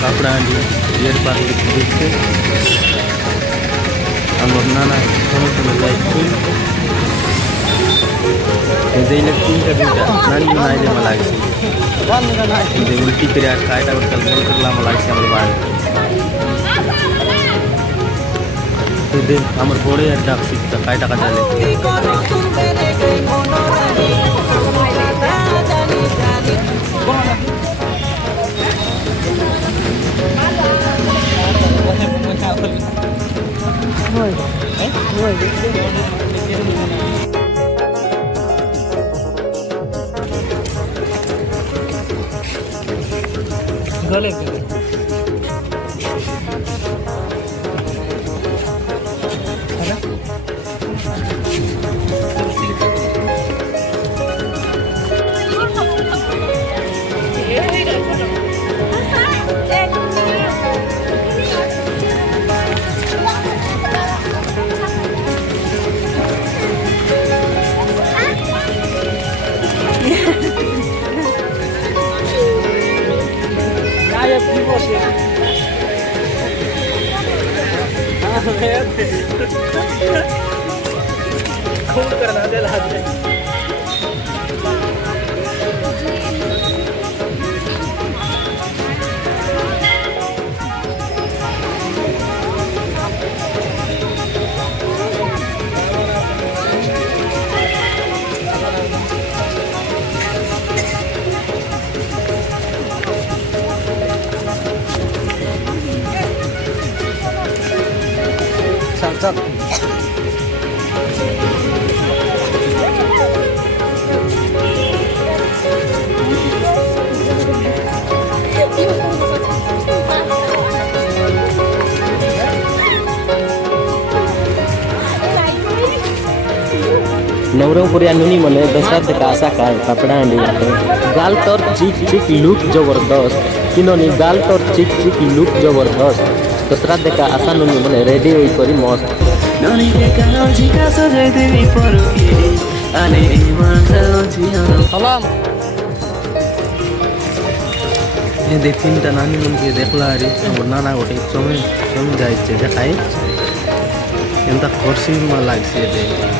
কাপড়া আনি বিয়ের পাশে দেখছে আমার নানা সমস্যা যাইছি দিনে তিনটা নানি নাইলে আমার লাগছে উল্টি করে আর কায়টা করতে মন করলে আমার লাগছে আমার বাড়ি আমার বড়ে আর ডাক শিখতে কায় টাকা চালে গলে खून करना दे लाते चल चल नवरंगपुरी नुनी मने दशरथ का आशा का कपड़ा गाल तोर चिक चिक लुक जबरदस्त किनोनी गाल तोर चिक चिक लुक जबरदस्त दशरथ का आशा नुनी मने रेडी होई करी मस्त ननी के कानो झिका सजाई देवी परोकी आने ईमान जाओ जिया सलाम ये देखिन त नानी मन के देखला रे हमर नाना गोटे समय समय जाय छे देखाई एंता खर्सी मा लागছে दे